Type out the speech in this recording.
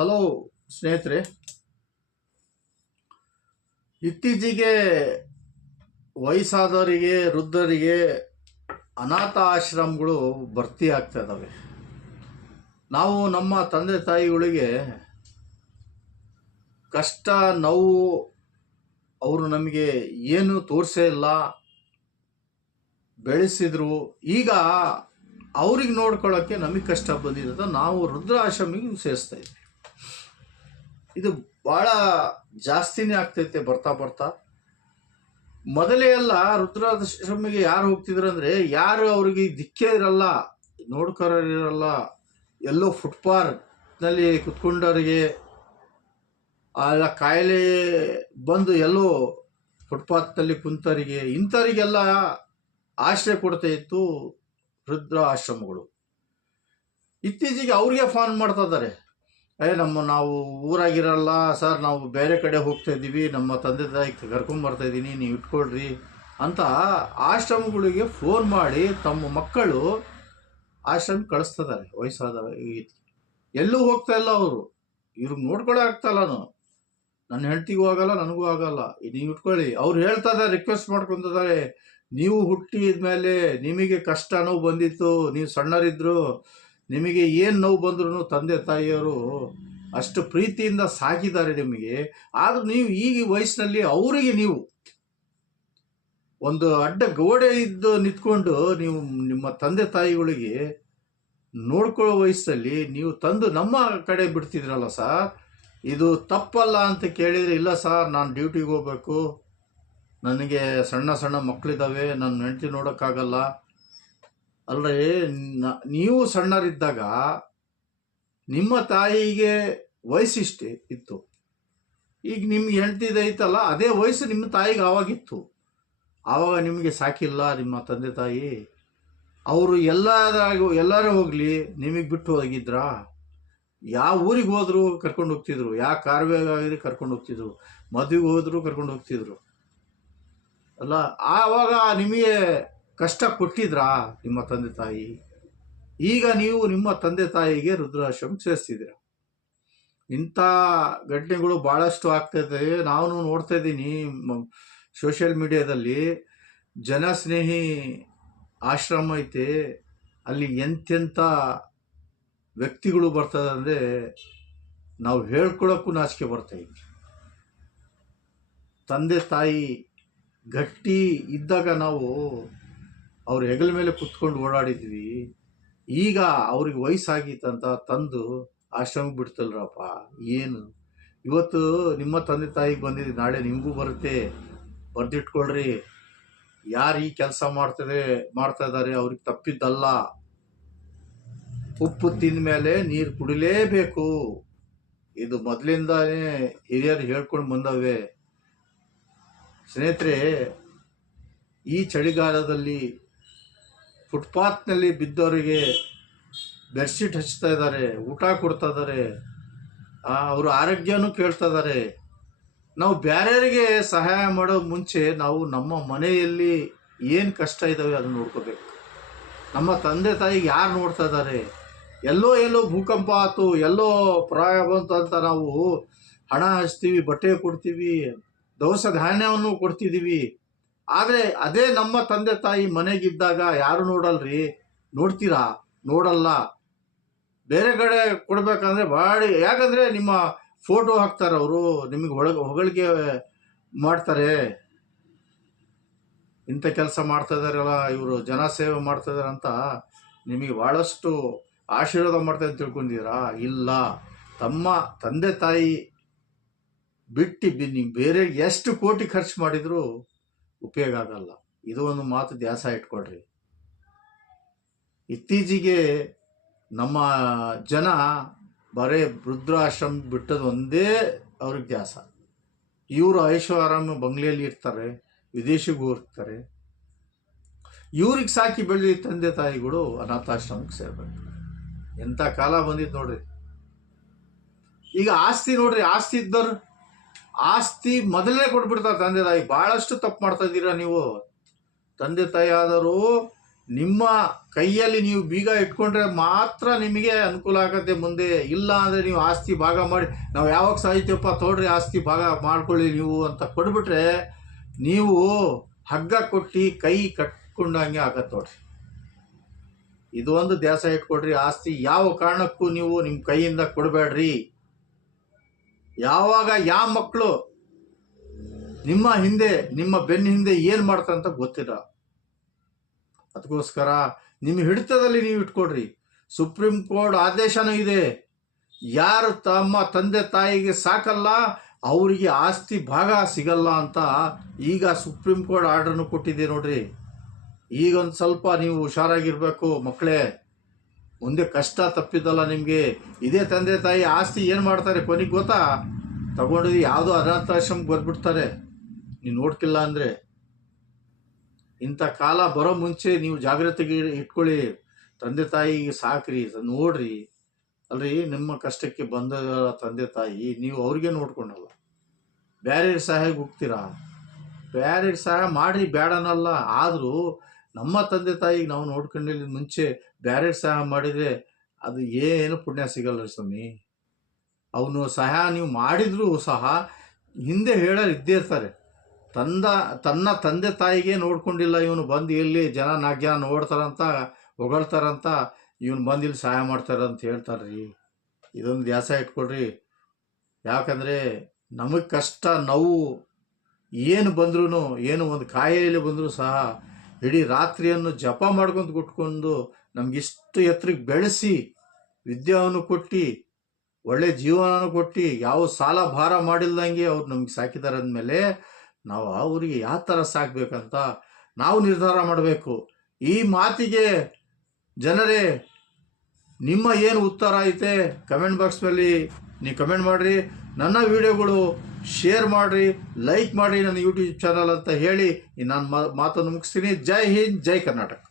Hello ಸ್ನೇಹಿತರೆ, ಇತ್ತೀಚೆಗೆ ವಯಸ್ಸಾದವರಿಗೆ ವೃದ್ಧರಿಗೆ ಅನಾಥ ಆಶ್ರಮಗಳು ಭರ್ತಿ ಆಗ್ತಾ ಇದ್ದಾವೆ. ನಾವು ನಮ್ಮ ತಂದೆ ತಾಯಿಗಳಿಗೆ ಕಷ್ಟ ನೋವು ಅವರು ನಮಗೆ ಏನು ತೋರಿಸೇ ಇಲ್ಲ, ಬೆಳೆಸಿದ್ರು. ಈಗ ಅವ್ರಿಗೆ ನೋಡ್ಕೊಳ್ಳೋಕ್ಕೆ ನಮಗೆ ಕಷ್ಟ ಬಂದಿರೋದು, ನಾವು ವೃದ್ಧಾಶ್ರಮಿಗೆ ಸೇರಿಸ್ತಾ ಇದ್ವಿ. ಇದು ಭಾಳ ಜಾಸ್ತಿನೇ ಆಗ್ತೈತೆ ಬರ್ತಾ ಬರ್ತಾ. ಮೊದಲೇ ಎಲ್ಲ ವೃದ್ಧಾಶ್ರಮಿಗೆ ಯಾರು ಹೋಗ್ತಿದ್ರು ಅಂದರೆ, ಯಾರು ಅವ್ರಿಗೆ ದಿಕ್ಕೇ ಇರಲ್ಲ, ನೋಡ್ಕೊರೋರಿರಲ್ಲ, ಎಲ್ಲೋ ಫುಟ್ಪಾತ್ನಲ್ಲಿ ಕುತ್ಕೊಂಡವ್ರಿಗೆ, ಆಗ ಕಾಯಿಲೆ ಬಂದು ಎಲ್ಲೋ ಫುಟ್ಪಾತ್ನಲ್ಲಿ ಕುಂತವರಿಗೆ, ಇಂಥವರಿಗೆಲ್ಲ ಆಶ್ರಯ ಕೊಡ್ತಾ ಇತ್ತು ವೃದ್ಧಾಶ್ರಮಗಳು. ಇತ್ತೀಚೆಗೆ ಅವ್ರಿಗೆ ಫೋನ್ ಮಾಡ್ತಾ ಇದ್ದಾರೆ, ನಾವು ಊರಾಗಿರಲ್ಲ ಸರ್, ನಾವು ಬೇರೆ ಕಡೆ ಹೋಗ್ತಾ ಇದ್ದೀವಿ, ನಮ್ಮ ತಂದೆ ತಾಯಿ ಕರ್ಕೊಂಬರ್ತಾ ಇದ್ದೀನಿ, ನೀವು ಇಟ್ಕೊಳ್ರಿ ಅಂತ ಆಶ್ರಮಗಳಿಗೆ ಫೋನ್ ಮಾಡಿ ತಮ್ಮ ಮಕ್ಕಳು ಆಶ್ರಮ ಕಳಿಸ್ತಿದ್ದಾರೆ. ವಯಸ್ಸಾದ ಎಲ್ಲೂ ಹೋಗ್ತಾ ಇಲ್ಲ ಅವರು, ಇವ್ರಿಗೆ ನೋಡ್ಕೊಳ್ಳೋ ಆಗ್ತಾಯಿಲ್ಲ. ನನ್ನ ಹೆಂಡತಿಗೂ ಆಗಲ್ಲ, ನನಗೂ ಆಗಲ್ಲ, ನೀವು ಇಟ್ಕೊಳ್ಳಿ. ಅವ್ರು ಹೇಳ್ತಾ ಇದ್ದಾರೆ, ರಿಕ್ವೆಸ್ಟ್ ಮಾಡ್ಕೊತಿದ್ದಾರೆ, ನೀವು ಹುಟ್ಟಿದ ಮೇಲೆ ನಿಮಗೆ ಕಷ್ಟ ನೋವು ಬಂದಿತ್ತು, ನೀವು ಸಣ್ಣರಿದ್ರು, ನಿಮಗೆ ಏನು ನೋವು ಬಂದ್ರೂ ತಂದೆ ತಾಯಿಯವರು ಅಷ್ಟು ಪ್ರೀತಿಯಿಂದ ಸಾಕಿದ್ದಾರೆ ನಿಮಗೆ. ಆದರೂ ನೀವು ಈಗ ವಯಸ್ಸಿನಲ್ಲಿ ಅವರಿಗೆ ನೀವು ಒಂದು ಅಡ್ಡ ಗೋಡೆ ಇದ್ದು ನಿಂತ್ಕೊಂಡು ನೀವು ನಿಮ್ಮ ತಂದೆ ತಾಯಿಗಳಿಗೆ ನೋಡ್ಕೊಳ್ಳೋ ವಯಸ್ಸಲ್ಲಿ ನೀವು ತಂದು ನಮ್ಮ ಕಡೆ ಬಿಡ್ತಿದ್ರಲ್ಲ ಸರ್, ಇದು ತಪ್ಪಲ್ಲ ಅಂತ ಕೇಳಿದರೆ, ಇಲ್ಲ ಸರ್, ನಾನು ಡ್ಯೂಟಿಗೆ ಹೋಗ್ಬೇಕು, ನನಗೆ ಸಣ್ಣ ಸಣ್ಣ ಮಕ್ಕಳಿದ್ದಾವೆ, ನನ್ನ ಹೆಂಡತಿ ನೋಡೋಕ್ಕಾಗಲ್ಲ. ಅಲ್ಲೇ ನೀವು ಸಣ್ಣರಿದ್ದಾಗ ನಿಮ್ಮ ತಾಯಿಗೆ ವಯಸ್ಸಿಷ್ಟೇ ಇತ್ತು, ಈಗ ನಿಮ್ಗೆ ಹೆಂಡ್ತಿದೈತಲ್ಲ ಅದೇ ವಯಸ್ಸು ನಿಮ್ಮ ತಾಯಿಗೆ ಆವಾಗಿತ್ತು. ಆವಾಗ ನಿಮಗೆ ಸಾಕಿಲ್ಲ ನಿಮ್ಮ ತಂದೆ ತಾಯಿ. ಅವರು ಎಲ್ಲರೂ ಹೋಗಲಿ ನಿಮಗೆ ಬಿಟ್ಟು ಹೋಗಿದ್ರಾ? ಯಾವ ಊರಿಗೆ ಹೋದ್ರು ಕರ್ಕೊಂಡು ಹೋಗ್ತಿದ್ರು, ಯಾವ ಕಾರ್ಯವಾಗಿ ಕರ್ಕೊಂಡು ಹೋಗ್ತಿದ್ರು, ಮದುವೆಗೆ ಹೋದ್ರು ಕರ್ಕೊಂಡು ಹೋಗ್ತಿದ್ರು ಅಲ್ಲ. ಆವಾಗ ನಿಮಗೆ ಕಷ್ಟ ಕೊಟ್ಟಿದ್ರಾ ನಿಮ್ಮ ತಂದೆ ತಾಯಿ? ಈಗ ನೀವು ನಿಮ್ಮ ತಂದೆ ತಾಯಿಗೆ ವೃದ್ಧಾಶ್ರಮಕ್ಕೆ ಸೇರಿಸ್ತಿದ್ದೀರ. ಇಂಥ ಘಟನೆಗಳು ಭಾಳಷ್ಟು ಆಗ್ತಾಯಿದ್ದಾವೆ. ನಾನು ನೋಡ್ತಾ ಇದ್ದೀನಿ ಸೋಷಿಯಲ್ ಮೀಡಿಯಾದಲ್ಲಿ. ಜನಸ್ನೇಹಿ ಆಶ್ರಮ ಐತೆ, ಅಲ್ಲಿ ಎಂತೆಂಥ ವ್ಯಕ್ತಿಗಳು ಬರ್ತದೆ ಅಂದರೆ ನಾವು ಹೇಳ್ಕೊಳ್ಳೋಕ್ಕೂ ನಾಚಿಕೆ ಬರ್ತಾಯಿದ್ವಿ. ತಂದೆ ತಾಯಿ ಗಟ್ಟಿ ಇದ್ದಾಗ ನಾವು ಅವ್ರ ಹೆಗಲ ಮೇಲೆ ಕುತ್ಕೊಂಡು ಓಡಾಡಿದ್ವಿ. ಈಗ ಅವ್ರಿಗೆ ವಯಸ್ಸಾಗಿತ್ತಂತ ತಂದು ಆಶ್ರಮಕ್ಕೆ ಬಿಡ್ತಲ್ರಪ್ಪ. ಏನು ಇವತ್ತು ನಿಮ್ಮ ತಂದೆ ತಾಯಿಗೆ ಬಂದಿದೆ, ನಾಳೆ ನಿಮಗೂ ಬರುತ್ತೆ, ಬರೆದಿಟ್ಕೊಳ್ರಿ. ಯಾರು ಈ ಕೆಲಸ ಮಾಡ್ತಾ ಇದ್ದಾರೆ ಅವ್ರಿಗೆ ತಪ್ಪಿದ್ದಲ್ಲ. ಉಪ್ಪು ತಿಂದ ಮೇಲೆ ನೀರು ಕುಡಿಲೇಬೇಕು, ಇದು ಮೊದಲಿಂದಾನೇ ಹಿರಿಯರು ಹೇಳ್ಕೊಂಡು ಬಂದವೆ. ಸ್ನೇಹಿತರೆ, ಈ ಚಳಿಗಾಲದಲ್ಲಿ ಫುಟ್ಪಾತ್ನಲ್ಲಿ ಬಿದ್ದವರಿಗೆ ಬೆಡ್ಶೀಟ್ ಹಚ್ತಾ ಇದ್ದಾರೆ, ಊಟ ಕೊಡ್ತಾ ಇದ್ದಾರೆ, ಅವರು ಆರೋಗ್ಯನೂ ಕೇಳ್ತಾ ಇದ್ದಾರೆ. ನಾವು ಬೇರೆಯವರಿಗೆ ಸಹಾಯ ಮಾಡೋ ಮುಂಚೆ ನಾವು ನಮ್ಮ ಮನೆಯಲ್ಲಿ ಏನು ಕಷ್ಟ ಇದ್ದಾವೆ ಅದನ್ನು ನೋಡ್ಕೋಬೇಕು. ನಮ್ಮ ತಂದೆ ತಾಯಿಗೆ ಯಾರು ನೋಡ್ತಾ ಇದ್ದಾರೆ? ಎಲ್ಲೋ ಭೂಕಂಪ ಆಯ್ತು, ಎಲ್ಲೋ ಪ್ರಾಯ ಬಂತು ಅಂತ ನಾವು ಹಣ ಹಚ್ತೀವಿ, ಬಟ್ಟೆ ಕೊಡ್ತೀವಿ, ದವಸ ಧಾನ್ಯವನ್ನು ಕೊಡ್ತಿದ್ದೀವಿ. ಆದರೆ ಅದೇ ನಮ್ಮ ತಂದೆ ತಾಯಿ ಮನೆಗಿದ್ದಾಗ ಯಾರು ನೋಡಲ್ರಿ? ನೋಡ್ತೀರಾ? ನೋಡಲ್ಲ. ಬೇರೆ ಕಡೆ ಕೊಡಬೇಕಂದ್ರೆ ಭಾಳ, ಯಾಕಂದರೆ ನಿಮ್ಮ ಫೋಟೋ ಹಾಕ್ತಾರೆ ಅವರು, ನಿಮಗೆ ಹೊಗಳಿಕೆ ಮಾಡ್ತಾರೆ. ಇಂಥ ಕೆಲಸ ಮಾಡ್ತಾ ಇದ್ದಾರಲ್ಲ ಇವರು, ಜನ ಸೇವೆ ಮಾಡ್ತಾ ಇದ್ದಾರೆ ಅಂತ ನಿಮಗೆ ಭಾಳಷ್ಟು ಆಶೀರ್ವಾದ ಮಾಡ್ತಾರೆ ಅಂತ ತಿಳ್ಕೊಂಡಿದ್ದೀರಾ? ಇಲ್ಲ. ತಮ್ಮ ತಂದೆ ತಾಯಿ ಬಿಟ್ಟು ನೀವು ಬೇರೆ ಎಷ್ಟು ಕೋಟಿ ಖರ್ಚು ಮಾಡಿದರೂ ಉಪಯೋಗ ಆಗಲ್ಲ. ಇದು ಒಂದು ಮಾತು ಧ್ಯಾಸ ಇಟ್ಕೊಳ್ರಿ. ಇತ್ತೀಚೆಗೆ ನಮ್ಮ ಜನ ಬರೇ ವೃದ್ಧಾಶ್ರಮ ಬಿಟ್ಟದ್ದು ಒಂದೇ ಅವ್ರಿಗೆ ಧ್ಯಾಸ. ಇವರು ಐಷಾರಾಮ ಬಂಗ್ಲೆಯಲ್ಲಿ ಇರ್ತಾರೆ, ವಿದೇಶಿಗೆ ಹೋಗ್ತಾರೆ. ಇವ್ರಿಗೆ ಸಾಕಿ ಬೆಳೆದ ತಂದೆ ತಾಯಿಗಳು ಅನಾಥಾಶ್ರಮಕ್ಕೆ ಸೇರ್ಬೇಕು. ಎಂಥ ಕಾಲ ಬಂದಿದ್ದು ನೋಡ್ರಿ. ಈಗ ಆಸ್ತಿ ನೋಡ್ರಿ, ಆಸ್ತಿ ಇದ್ದವ್ರು ಆಸ್ತಿ ಮೊದಲೇ ಕೊಟ್ಬಿಡ್ತಾರೆ ತಂದೆ ತಾಯಿ. ಭಾಳಷ್ಟು ತಪ್ಪು ಮಾಡ್ತಾ ಇದ್ದೀರಾ ನೀವು. ತಂದೆ ತಾಯಿ ಆದರೂ ನಿಮ್ಮ ಕೈಯಲ್ಲಿ ನೀವು ಬೀಗ ಇಟ್ಕೊಂಡ್ರೆ ಮಾತ್ರ ನಿಮಗೆ ಅನುಕೂಲ ಆಗುತ್ತೆ ಮುಂದೆ. ಇಲ್ಲ ಅಂದರೆ ನೀವು ಆಸ್ತಿ ಭಾಗ ಮಾಡಿ, ನಾವು ಯಾವಾಗ ಸಾಯ್ತೀವಪ್ಪ ತೋಡ್ರಿ ಆಸ್ತಿ ಭಾಗ ಮಾಡ್ಕೊಳ್ಳಿ ನೀವು ಅಂತ ಕೊಟ್ಬಿಟ್ರೆ ನೀವು ಹಗ್ಗ ಕೊಟ್ಟು ಕೈ ಕಟ್ಕೊಂಡಂಗೆ ಆಗತ್ತೆ ನೋಡ್ರಿ. ಇದು ಒಂದು ಧ್ಯಾಸ ಇಟ್ಕೊಡ್ರಿ. ಆಸ್ತಿ ಯಾವ ಕಾರಣಕ್ಕೂ ನೀವು ನಿಮ್ಮ ಕೈಯಿಂದ ಕೊಡಬೇಡ್ರಿ. ಯಾವಾಗ ಯಾವ ಮಕ್ಕಳು ನಿಮ್ಮ ಹಿಂದೆ ನಿಮ್ಮ ಬೆನ್ನ ಹಿಂದೆ ಏನು ಮಾಡ್ತಾರಂತ ಗೊತ್ತಿಲ್ಲ. ಅದಕ್ಕೋಸ್ಕರ ನಿಮ್ಮ ಹಿಡಿತದಲ್ಲಿ ನೀವು ಇಟ್ಕೊಡ್ರಿ. ಸುಪ್ರೀಂ ಕೋರ್ಟ್ ಆದೇಶನೂ ಇದೆ, ಯಾರು ತಮ್ಮ ತಂದೆ ತಾಯಿಗೆ ಸಾಕಲ್ಲ ಅವರಿಗೆ ಆಸ್ತಿ ಭಾಗ ಸಿಗಲ್ಲ ಅಂತ ಈಗ ಸುಪ್ರೀಂ ಕೋರ್ಟ್ ಆರ್ಡರ್ನು ಕೊಟ್ಟಿದೆ ನೋಡ್ರಿ. ಈಗ ಒಂದು ಸ್ವಲ್ಪ ನೀವು ಹುಷಾರಾಗಿರ್ಬೇಕು ಮಕ್ಕಳೇ. ಮುಂದೆ ಕಷ್ಟ ತಪ್ಪಿದ್ದಲ್ಲ ನಿಮಗೆ. ಇದೇ ತಂದೆ ತಾಯಿ ಆಸ್ತಿ ಏನು ಮಾಡ್ತಾರೆ ಕೊನೆಗೆ ಗೊತ್ತಾ? ತಗೊಂಡಿದ್ದು ಯಾವುದೋ ಅನಾಥಾಶ್ರಮಕ್ಕೆ ಬರ್ಬಿಡ್ತಾರೆ ನೀವು ನೋಡ್ಕಿಲ್ಲ ಅಂದರೆ. ಇಂಥ ಕಾಲ ಬರೋ ಮುಂಚೆ ನೀವು ಜಾಗ್ರತೆಗೆ ಇಟ್ಕೊಳ್ಳಿ. ತಂದೆ ತಾಯಿಗೆ ಸಾಕ್ರಿ, ನೋಡ್ರಿ. ಅಲ್ರಿ, ನಿಮ್ಮ ಕಷ್ಟಕ್ಕೆ ಬಂದ ತಂದೆ ತಾಯಿ ನೀವು ಅವ್ರಿಗೆ ನೋಡ್ಕೊಂಡಲ್ಲ, ಬೇರೆ ಸಹಾಯಕ್ಕೆ ಹೋಗ್ತೀರಾ. ಬೇರೆ ಸಹಾಯ ಮಾಡಿ ಬೇಡನಲ್ಲ, ಆದರೂ ನಮ್ಮ ತಂದೆ ತಾಯಿಗೆ ನಾವು ನೋಡ್ಕೊಂಡಿಲ್ಲ ಮುಂಚೆ ಬೇರೆ ಸಹಾಯ ಮಾಡಿದರೆ ಅದು ಏನು ಪುಣ್ಯ ಸಿಗಲ್ಲ ಸ್ವಾಮಿ. ಅವನು ಸಹಾಯ ನೀವು ಮಾಡಿದರೂ ಸಹ ಹಿಂದೆ ಹೇಳೋರು ಇದ್ದೇ ಇರ್ತಾರೆ. ತನ್ನ ತಂದೆ ತಾಯಿಗೆ ನೋಡ್ಕೊಂಡಿಲ್ಲ ಇವನು, ಬಂದು ಎಲ್ಲಿ ಜನ 4 ಜನ ನೋಡ್ತಾರಂತ ಹೊಗಳ್ತಾರಂತ ಇವನು ಬಂದು ಇಲ್ಲಿ ಸಹಾಯ ಮಾಡ್ತಾರಂತ ಹೇಳ್ತಾರ್ರಿ. ಇದೊಂದು ಧ್ಯಾಸ ಇಟ್ಕೊಡ್ರಿ. ಯಾಕಂದರೆ ನಮಗೆ ಕಷ್ಟ ನೋವು ಏನು ಬಂದ್ರೂ, ಏನು ಒಂದು ಕಾಯಿಲೆ ಬಂದರೂ ಸಹ ಇಡೀ ರಾತ್ರಿಯನ್ನು ಜಪ ಮಾಡ್ಕೊಂಡು ಕುಟ್ಕೊಂಡು ನಮಗಿಷ್ಟು ಎತ್ತರಕ್ಕೆ ಬೆಳೆಸಿ ವಿದ್ಯಾವನ್ನು ಕೊಟ್ಟು ಒಳ್ಳೆ ಜೀವನವನ್ನು ಕೊಟ್ಟು ಯಾವ ಸಾಲ ಭಾರ ಮಾಡಿಲ್ದಂಗೆ ಅವ್ರು ನಮ್ಗೆ ಸಾಕಿದ್ದಾರೆ ಅಂದಮೇಲೆ ನಾವು ಅವರಿಗೆ ಯಾವ ಥರ ಸಾಕಬೇಕಂತ ನಾವು ನಿರ್ಧಾರ ಮಾಡಬೇಕು. ಈ ಮಾತಿಗೆ ಜನರೇ ನಿಮ್ಮ ಏನು ಉತ್ತರ ಐತೆ ಕಮೆಂಟ್ ಬಾಕ್ಸ್ನಲ್ಲಿ ನೀವು ಕಮೆಂಟ್ ಮಾಡಿರಿ. ನನ್ನ ವಿಡಿಯೋಗಳು ಶೇರ್ ಮಾಡಿರಿ, ಲೈಕ್ ಮಾಡಿರಿ ನನ್ನ ಯೂಟ್ಯೂಬ್ ಚಾನಲ್ ಅಂತ ಹೇಳಿ ನಾನು ಮಾತನ್ನು ಮುಗಿಸ್ತೀನಿ. ಜೈ ಹಿಂದ್, ಜೈ ಕರ್ನಾಟಕ.